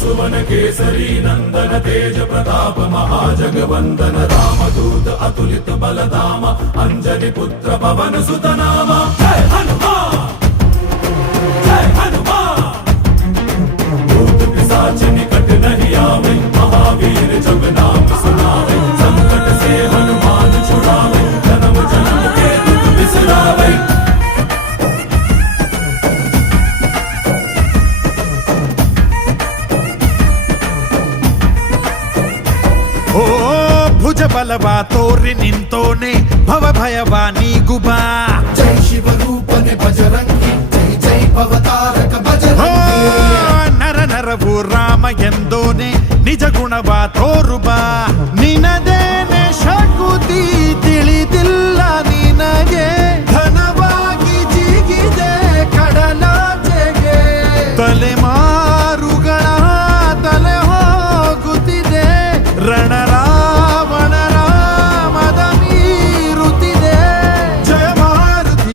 सुवन केसरी नंदन तेज प्रताप महाजगवंदन रामदूत अतुलित बलधाम अंजनी पुत्र पवन सुत नाम जय हनुमान जय हनुमान। भूत पिशाच निकट नहीं आवे महावीर जब नाम सुनावे संकट से हनुमान छुड़ावे जन्म जन्म के दुख बिसरावे। ಓ ಭುಜ ಬಲವಾ ತೋರಿ ನಿಂತೋನೆ ಭವ ಭಯವಾ ನೀಗುಬಾ ಜೈ ಶಿವ ರೂಪನೆ ಬಜರಂಗಿ ಜೈ ಜೈ ಭವತಾರಕ ಬಜರಂಗಿ ನರ ನರವು ರಾಮ ಎಂದೋನೆ ನಿಜ ಗುಣವಾ ತೋರುಬಾ